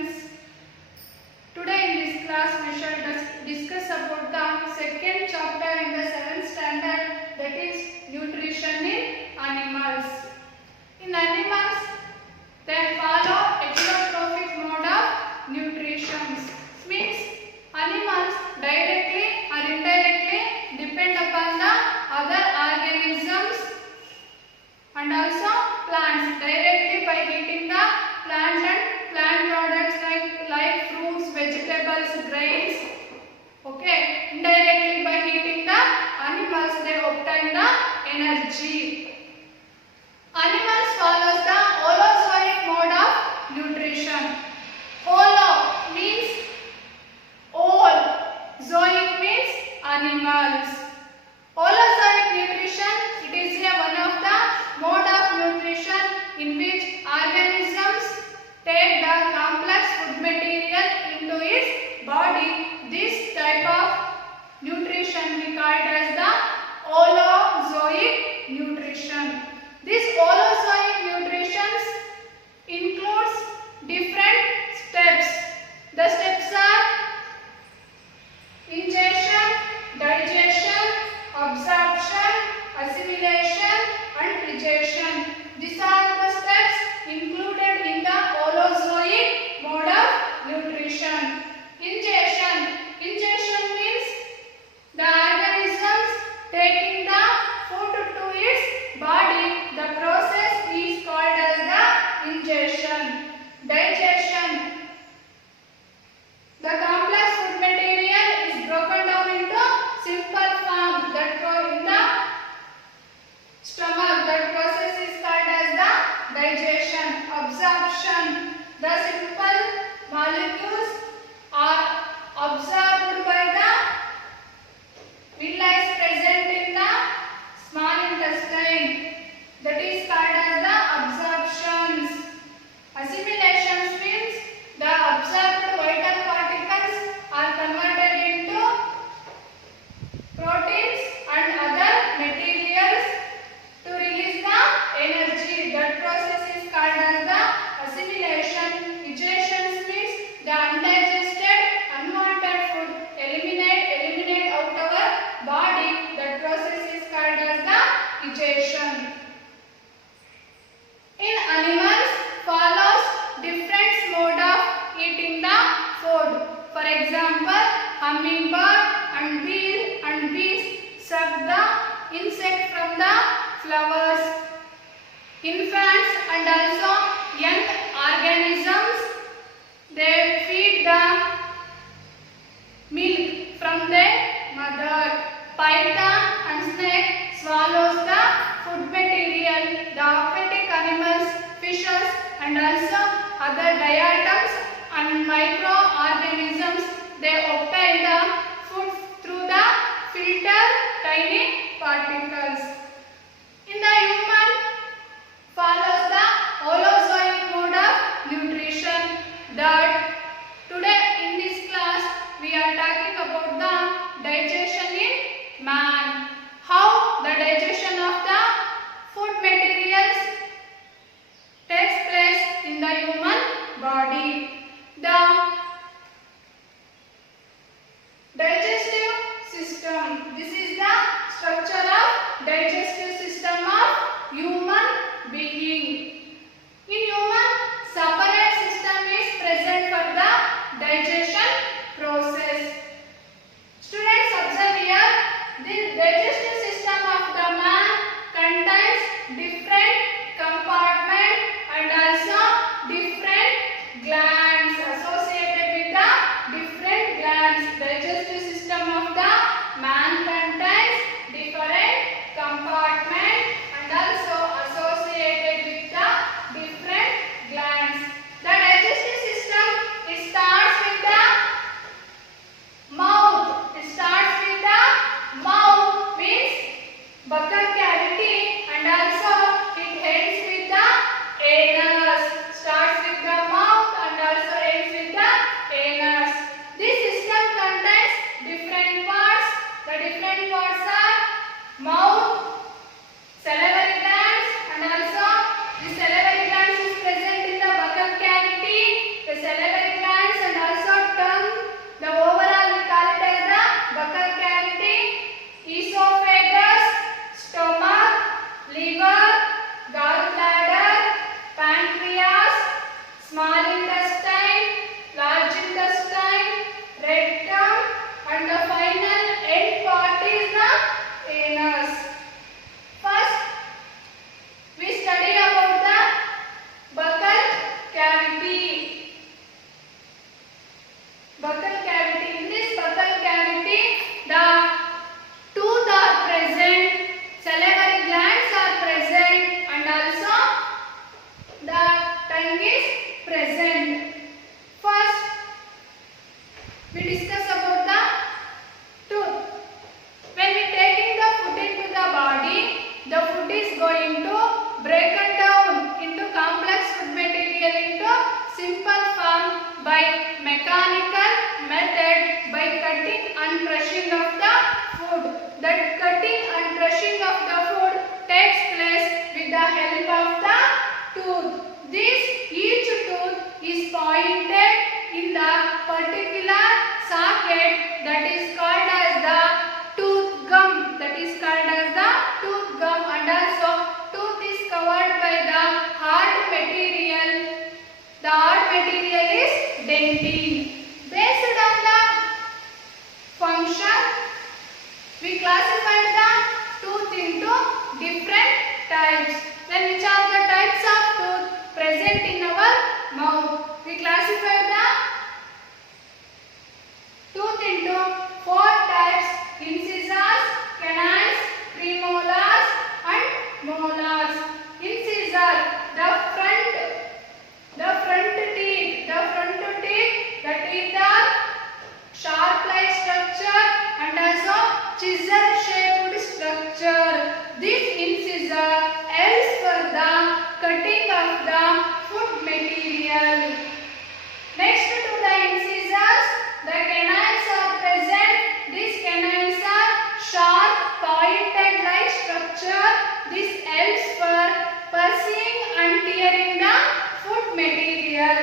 students. Today in this class we shall discuss about the second chapter in the 7th standard, that is nutrition in animals. In animals, they follow heterotrophic mode of nutrition. Means animals directly or indirectly depend upon the other organisms and also plants directly by eating the plant and plant products like fruits, vegetables, grains. Okay, indirectly by eating the animals they obtain the energy. Animals follows the holozoic mode of nutrition. Holo means all, zoic means animals. Holozoic nutrition, it is one of the mode of nutrition in which organisms take the complex food material into its body. This type of nutrition we call it as the holozoic nutrition. This holozoic nutrition includes different steps. The steps are ingestion, digestion, absorption, assimilation and digestion. These are the steps included in the holozoic mode of nutrition. Ingestion. Ingestion means the organisms taking the food to its body. The process is called as the ingestion. Digestion. The complex food material is broken down into simple form that go in the stomach. That process is called as the digestion. Absorption. The simple molecules are absorbed by the villi present in the small intestine. That is called as the absorptions. Assimilation means the absorbed vital particles are converted into proteins and other materials to release the energy. That process is called as the assimilation. Digestion means the undigested, unwanted food eliminate out of our body. That process is called as the digestion. In animals, follows different mode of eating the food. For example, hummingbird and bees suck the insect from the flowers. Infants and also young organisms, they feed the milk from their mother. Python and snake swallows the food material. The aquatic animals, fishes and also other diatoms and microorganisms, they obtain the food through the filter tiny particles. In the human, follows the holozoic mode of nutrition. That today in this class we are talking about the digestion in man. How the digestion of the food materials takes place in the human body. The digestive system. This is the structure of digestive system of human being. In human, separate system is present for the digestion process. Students observe here, the digestive system of the man contains different compartments and also different glands associated with the different glands. Digestive system of the man contains different compartments and also associated with the different glands. The digestive system, it starts with the mouth. It starts with the mouth means buccal cavity and also it ends with the anus. Starts with the mouth and also present. First, we discuss about the tooth. When we taking the food into the body, the food is going to break it down into complex food material into simple form by mechanical method by cutting and crushing of the food. That cutting and crushing of the food takes place with the help of the tooth. Each tooth is pointed in the particular socket that is called as the tooth gum. That is called as the tooth gum, and also tooth is covered by the hard material. The hard material is dentin. Based on the function, we classified the tooth into different types. Then which are the types of tooth present in our mouth? We classified the tooth into 4 types: incisors, canines, premolars and molars. Incisor, the front teeth, the teeth are sharp-like structure and also chisel-shaped structure. This incisor helps for the cutting of the food material. Next to the incisors, the canines are present. These canines are sharp, pointed-like structure. This helps for piercing and tearing the food material.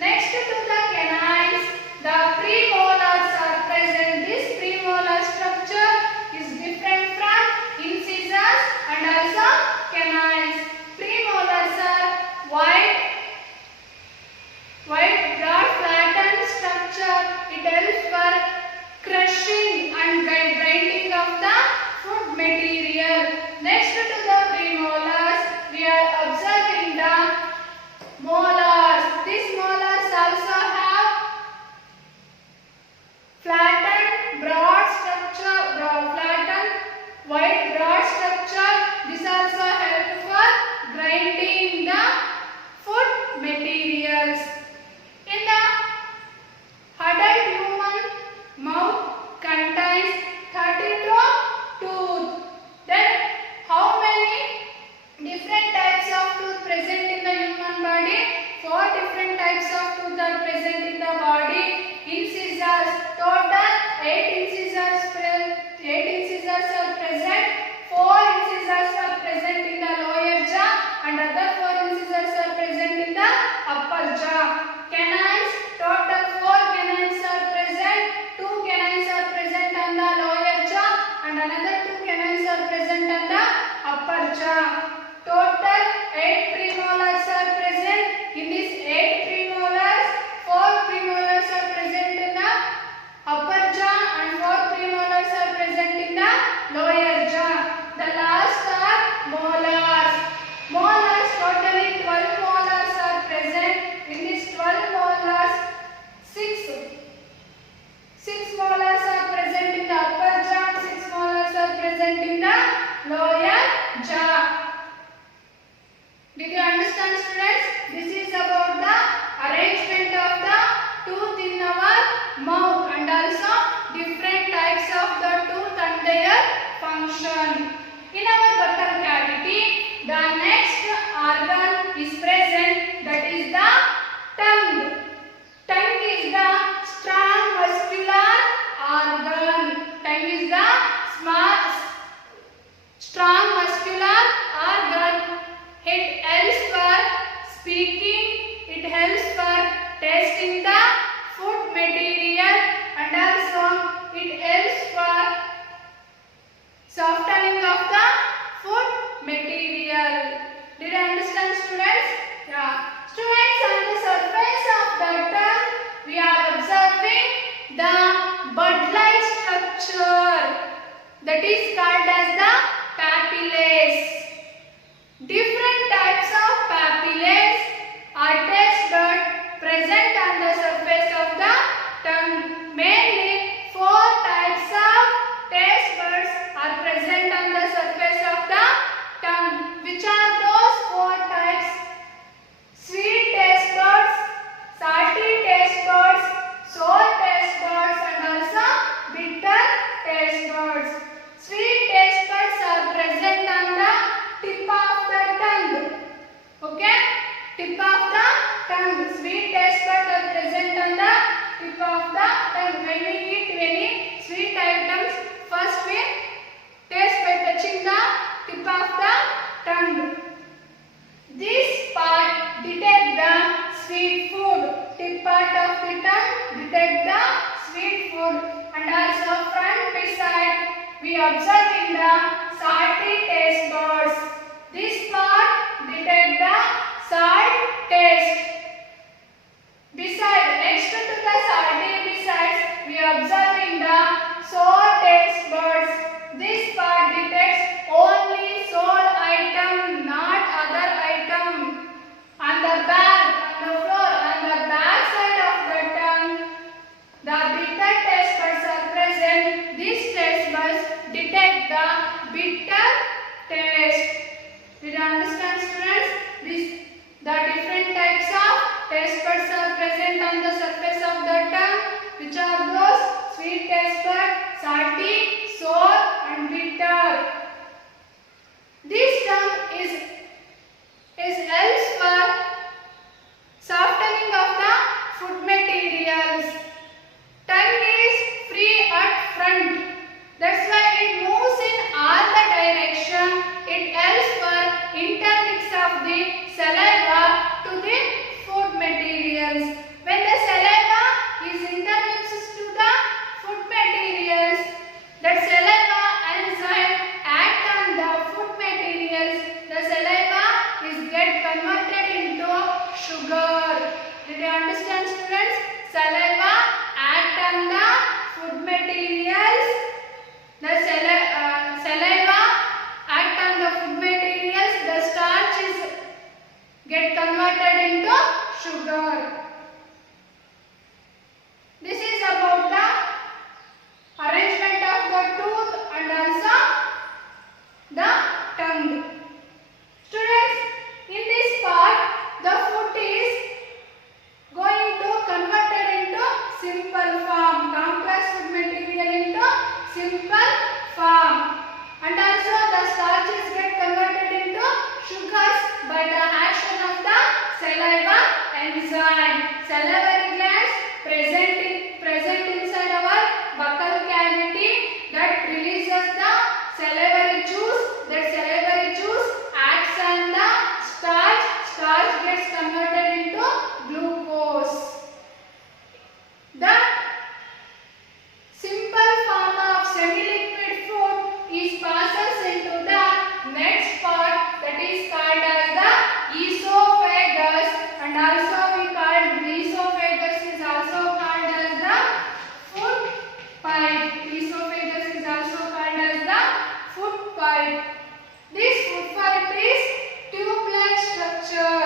Next to the canines, the premolars are present. This premolar structure is different from incisors and also canines. Premolars are wide, broad, flattened structure. It helps for crushing and grinding of the food material. Next to the premolars, we are observing the molars. These molars also have flattened, broad structure, flattened, wide, broad structure. This also helps for grinding the food materials. In the adult human mouth contains 32 tooth. Then how many different types of tooth present in the human body? 4 different types of tooth are present in the body. Incisors, total 8 incisors are present. 4 incisors are present in the lower jaw and other 4 incisors are present in the upper jaw. Canines, total 4 canines are present. 2 canines are present on the lower jaw and another 2 canines are present on the upper jaw. Total 8 premolars are present. In these 8 premolars, 4 premolars are present in the upper jaw and 4 premolars are present in the lower jaw. The last are molars. Molars, totally 12 molars are present. In these 12 molars, 6 molars are present in the upper jaw and 6 molars are present in the lower jaw. Did you understand, students? This is about the arrangement of the tooth in our mouth and also different types of the tooth and their function. In our buccal cavity, the next organ is present, that is the tongue. Tongue is the strong muscular organ. Tongue is the strong muscular organ. It helps for speaking, it helps for tasting the food material and also it helps for softening of the food material. Did you understand, students? Yeah. Students, on the surface of the tongue, we are observing the bud-like structure that is called as the papillae. Different types of papillae are taste bud present on the surface of the tongue. taste buds are present on the tip of the tongue. When we eat any sweet items, first we taste by touching the tip of the tongue. This part detect the sweet food. Tip part of the tongue detect the sweet food. And also front beside we observe in the salty taste buds. This part detect the salt taste. Beside, next to the salty besides, we observe in the sour taste buds. This part detects only sour item, not other item. On the back, on the floor, on the back side of the tongue, the bitter taste buds are present. These taste buds detect the bitter taste. Did you understand, students? The different types of taste buds are present on the surface of the tongue. Which are those? Sweet taste bud, salty, sour and bitter. This tongue is helps for softening of the food materials. Tongue is free at front. That's why it moves in all the direction. It helps for intermix of the saliva to the food materials. When the saliva is intermixed to the food materials, that saliva enzyme act on the food materials. The saliva is get converted into sugar. Did you understand, students? Saliva act on the food materials. The saliva act on the food materials. The starch is get converted into sugar. This is about the arrangement of the tooth and also the tongue. Students, in this part, the food is going to converted into simple form, complex food material into simple form, and also the starches get converted into sugars by the action of the saliva enzyme. Salivary glands present inside our buccal cavity that releases the salivary juice. That salivary juice acts on the starch. Starch gets converted into glucose. The simple form of semi-liquid food is passes into the next part, that is called as the esophagus, and also we call the esophagus is also called as the food pipe. Esophagus is also called as the food pipe. This food pipe is tube-like structure.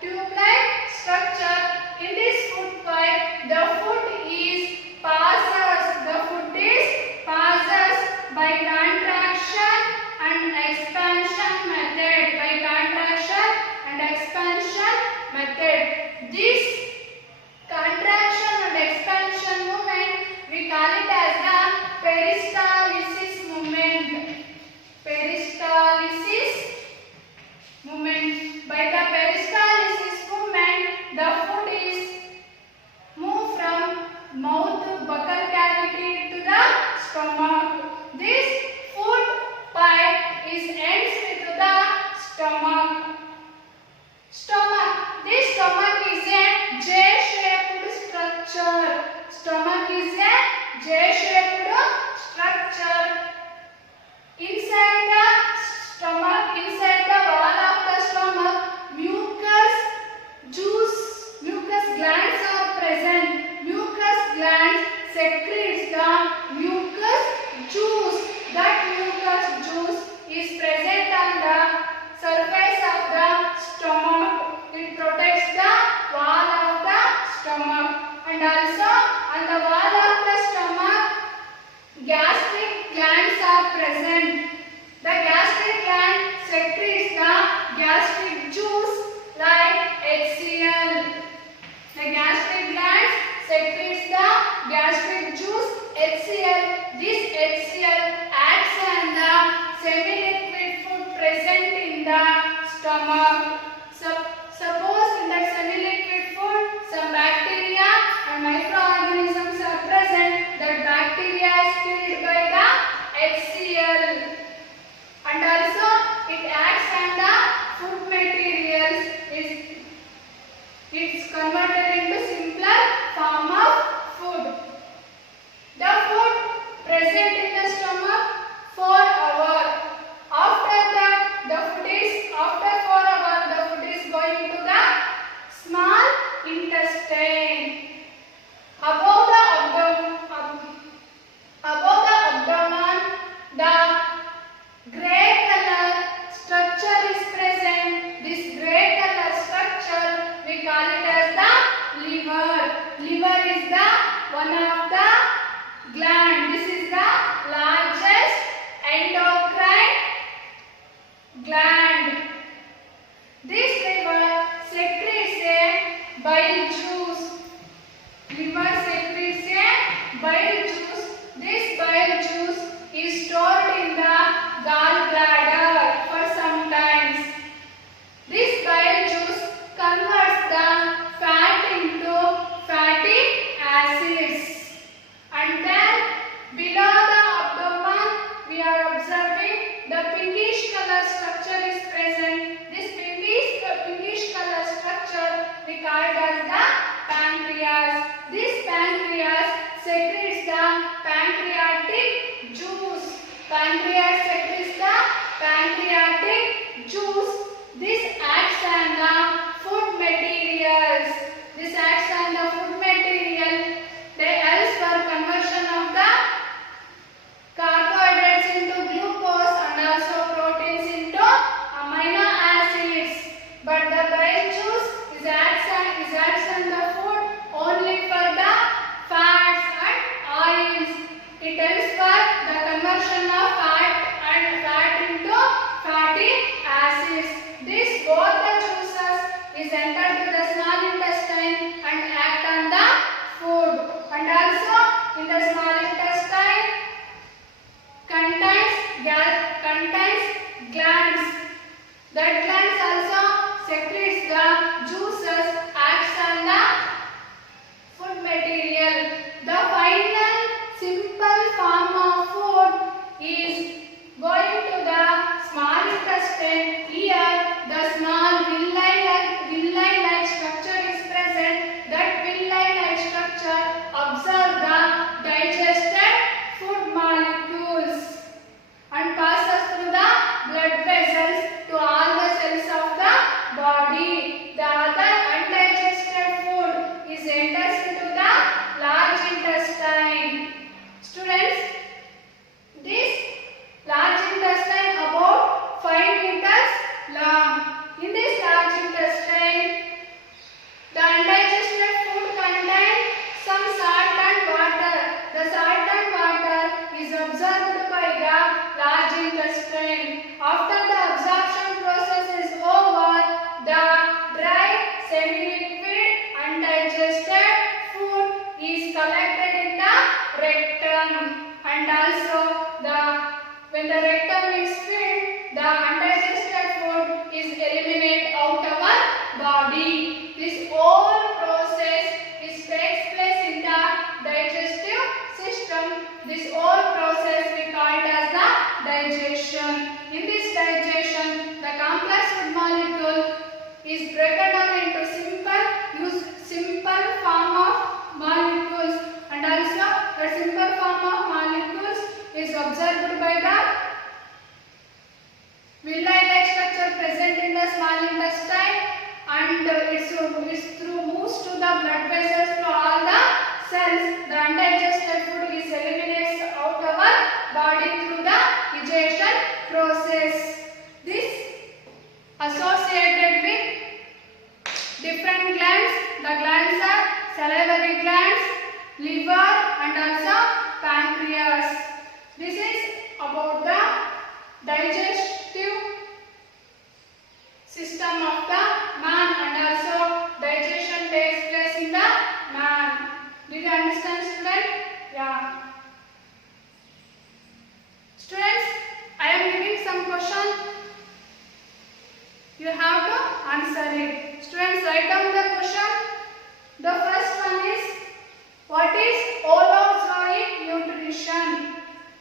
Tube-like structure. In this food pipe, the food is passes. The food is passes by contraction and expansion method. By contraction and expansion method. This contraction and expansion movement, we call it as the peristalsis movement. Peristalsis movement. By the peristalsis movement, the food is moved from mouth to buccal cavity to the stomach. This food pipe is ends with the stomach. This stomach is a J-shaped structure. Stomach is a J-shaped structure. Inside the stomach, inside the wall of the stomach, mucus glands are present. Mucus glands secretes the mucus juice. That mucus juice is present on the surface of the stomach. It protects the wall of the stomach. And also on the wall of the stomach, gastric glands are present. The gastric gland secretes the gastric juice like HCl. The gastric gland secretes the gastric juice It's converted into simpler form of food. The food present in the stomach for hours. After that, after 4 hours, the food is going to the small intestine. Above the abdomen, the grey color structure is present. This grey color structure we call it as the liver. Liver is the one of the gland. This is the largest endocrine gland. This liver secretes a bile juice. Liver secretes a bile juice. This bile juice is stored in the gallbladder for some times. This bile juice converts the fat into fatty acids. And then below the abdomen we are observing the pinkish color structure is present. This pinkish color structure we call it as the pancreas. This pancreas secretes the pancreatic juice. Pancreas secretes the pancreatic juice. This acts on the food materials. This acts on the food material. They help for conversion of the carbohydrates into glucose and also proteins into amino acids. But the bile juice is acts on the food only for the fats and oils. It helps for the conversion of fat into fatty acids. This both the juices is entered to the small intestine and act on the food. And also in the small intestine contains glands. That glands also secretes the juices, acts on the food material. The final simple form of food is going to the small intestine. Here the small villi-like structure is present. That villi-like structure absorbs the digested food molecules and passes through the blood vessels to all the cells of the body. The other undigested food is enters into the large intestine. Students, this large intestine about 5 meters long. In this large intestine, the undigested food contains some salt and water. The salt and water is absorbed by the large intestine. After the absorption process is over, the dry, semi-liquid, undigested food is collected in the rectum. And also, when the rectum is filled, the undigested food is eliminated out of our body. This whole process takes place in the digestive system. This whole process we call it as the digestion. In this digestion, the complex food molecule is broken down into simple form of molecules, and also the simple form of molecules is observed by the villi-like structure present in the small intestine, and it moves to the blood vessels to all the cells. The undigested food is eliminated out of our body through the digestion process. This associated with different glands. The glands are salivary glands, liver, and also pancreas. This is about the digestive system of the man, and also digestion takes place in the man. Did you understand, student? Yeah. Students, I am giving some question. You have to answer it. Students, write down the question. The first one is, what is holozoic nutrition?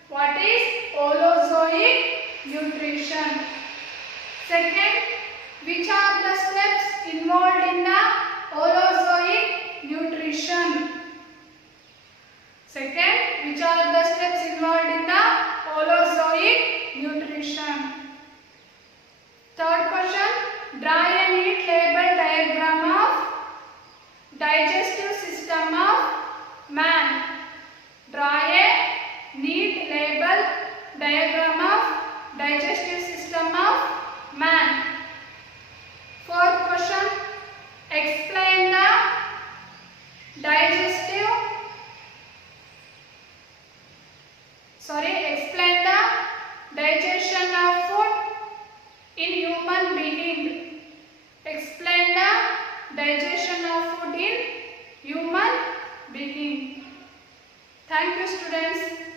What is holozoic nutrition? Second, which are the steps involved in the holozoic steps involved in the Holozoic nutrition. Third question, draw a neat label diagram of digestive system of man. Draw a neat label diagram of digestive system of man. Fourth question, explain the explain the digestion of food in human being. Explain the digestion of food in human being. Thank you, students.